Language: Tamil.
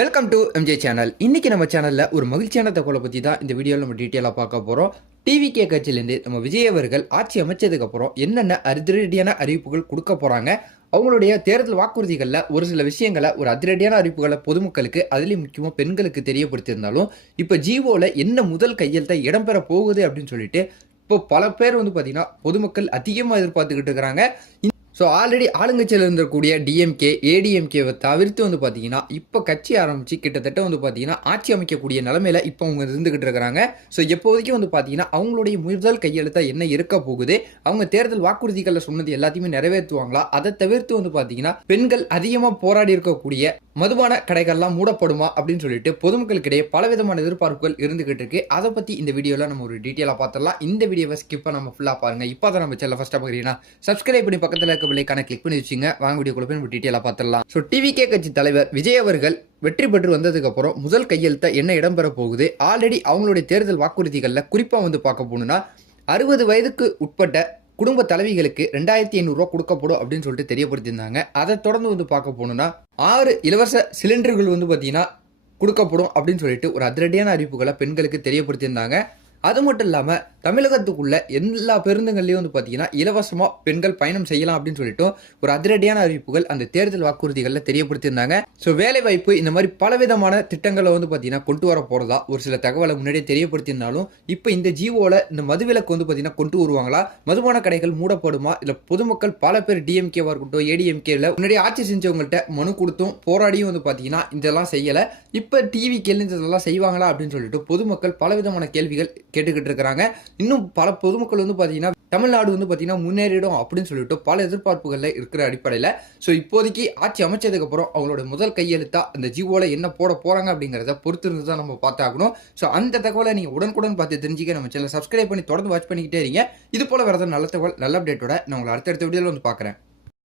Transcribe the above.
Welcome to MJ channel. இன்னைக்கு நம்ம சேனல்ல ஒரு மகிழ்ச்சியான தகவலை பத்தி தான் இந்த வீடியோவில் நம்ம டீட்டெயிலாக பார்க்க போறோம். டிவிகே கட்சியிலேருந்து நம்ம விஜய் அவர்கள் ஆட்சி அமைச்சதுக்கு அப்புறம் என்னென்ன அதிரடியான அறிவிப்புகள் கொடுக்க போறாங்க, அவங்களுடைய தேர்தல் வாக்குறுதிகளில் ஒரு சில விஷயங்களை ஒரு அதிரடியான அறிவிப்புகளை பொதுமக்களுக்கு அதுலேயும் முக்கியமாக பெண்களுக்கு தெரியப்படுத்தியிருந்தாலும் இப்போ ஜிஓவில் என்ன முதல் கையெழுத்தை இடம்பெற போகுது அப்படின்னு சொல்லிட்டு இப்போ பல பேர் பார்த்தீங்கன்னா பொதுமக்கள் அதிகமாக எதிர்பார்த்துக்கிட்டு இருக்கிறாங்க. ஸோ ஆல்ரெடி ஆளுங்கட்சியில் இருந்தக்கூடிய டிஎம்கே ஏடிஎம்கேவை தவிர்த்து பார்த்தீங்கன்னா இப்போ கட்சி ஆரம்பித்து கிட்டத்தட்ட பார்த்தீங்கன்னா ஆட்சி அமைக்கக்கூடிய நிலமையில இப்போ அவங்க இருந்துகிட்டு இருக்கிறாங்க. ஸோ எப்போதைக்கும் பார்த்தீங்கன்னா அவங்களுடைய முதல் கையெழுத்தாக என்ன இருக்க போகுது, அவங்க தேர்தல் வாக்குறுதிகளில் சொன்னது எல்லாத்தையுமே நிறைவேற்றுவாங்களா, அதை தவிர்த்து பார்த்தீங்கன்னா பெண்கள் அதிகமாக போராடி இருக்கக்கூடிய மதுபான கடைகள்லாம் மூடப்படுமா அப்படின்னு சொல்லிட்டு பொதுமக்களுக்கிடையே பலவிதமான எதிர்பார்ப்புகள் இருந்துகிட்டு இருக்கு. அதை பற்றி இந்த வீடியோவில் நம்ம ஒரு டீட்டெயிலாக பார்த்துடலாம். இந்த வீடியோவை ஸ்கிப் நம்ம ஃபுல்லாக பாருங்க. இப்போ தான் நம்ம சேனல் ஃபர்ஸ்ட்டாக பார்க்குறீங்கன்னா சப்ஸ்கிரைப் பண்ணி பக்கத்தில் பிள்ளைக்கான கிளிக் பண்ணி வச்சுங்க. வாங்க வீடியோக்குள்ள போய் டீட்டெயிலாக பார்த்துடலாம். ஸோ டிவிகே கட்சி தலைவர் விஜய் அவர்கள் வெற்றி பெற்று வந்ததுக்கு அப்புறம் முதல் கையெழுத்த என்ன இடம்பெற போகுது, ஆல்ரெடி அவங்களுடைய தேர்தல் வாக்குறுதிகளில் குறிப்பாக பார்க்க போகணும்னா 60 வயதுக்கு உட்பட்ட குடும்ப தலைவிகளுக்கு 2500 ரூபா கொடுக்கப்படும் அப்படின்னு சொல்லிட்டு தெரியப்படுத்தியிருந்தாங்க. அதை தொடர்ந்து பார்க்க போகணும்னா 6 இலவச சிலிண்டர்கள் பார்த்தீங்கன்னா கொடுக்கப்படும் அப்படின்னு சொல்லிட்டு ஒரு அதிரடியான அறிவிப்புகளை பெண்களுக்கு தெரியப்படுத்தியிருந்தாங்க. அது மட்டும் இல்லாமல் தமிழகத்துக்குள்ள எல்லா பேருந்துகள்லையும் பார்த்தீங்கன்னா இலவசமாக பெண்கள் பயணம் செய்யலாம் அப்படின்னு சொல்லிட்டு ஒரு அதிரடியான அறிவிப்புகள் அந்த தேர்தல் வாக்குறுதிகளில் தெரியப்படுத்தியிருந்தாங்க. ஸோ வேலைவாய்ப்பு இந்த மாதிரி பலவிதமான திட்டங்களை பார்த்தீங்கன்னா கொண்டு வர போகிறதா ஒரு சில தகவலை முன்னாடியே தெரியப்படுத்தியிருந்தாலும் இப்போ இந்த ஜிஓவில் இந்த மதுவிலக்கு பார்த்தீங்கன்னா கொண்டு வருவாங்களா, மதுபான கடைகள் மூடப்படுமா, இல்லை பொதுமக்கள் பல பேர் டிஎம்கேவாக இருக்கட்டும் ஏடிஎம்கேல முன்னாடி ஆட்சி செஞ்சவங்கள்ட்ட மனு கொடுத்தும் போராடியும் பார்த்தீங்கன்னா இதெல்லாம் செய்யலை, இப்போ டிவி கேள்வி இதெல்லாம் செய்வாங்களா அப்படின்னு சொல்லிட்டு பொதுமக்கள் பலவிதமான கேள்விகள் கேட்டுக்கிட்டு இருக்கிறாங்க. இன்னும் பல பொதுமக்கள் பார்த்தீங்கன்னா தமிழ்நாடு பார்த்தீங்கன்னா முன்னேறிடும் அப்படின்னு சொல்லிட்டு பல எதிர்பார்ப்புகள்ல இருக்கிற அடிப்படையில் ஸோ இப்போதைக்கு ஆட்சி அமைச்சதுக்கு அப்புறம் அவங்களோட முதல் கையெழுத்தா அந்த ஜிஓல என்ன போட போறாங்க அப்படிங்கிறத பொறுத்து இருந்து தான் நம்ம பார்த்தாகணும். ஸோ அந்த தகவலை நீங்க உடனுக்குடன் பார்த்து தெரிஞ்சுக்க நம்ம சேனல் சப்ஸ்கிரைப் பண்ணி தொடர்ந்து வாட்ச் பண்ணிக்கிட்டே இருங்க. இது போல வேற நல்ல தகவல் நல்ல அப்டேட்டோட நான் உங்களை அடுத்தடுத்த வீடியோவில் பார்க்குறேன்.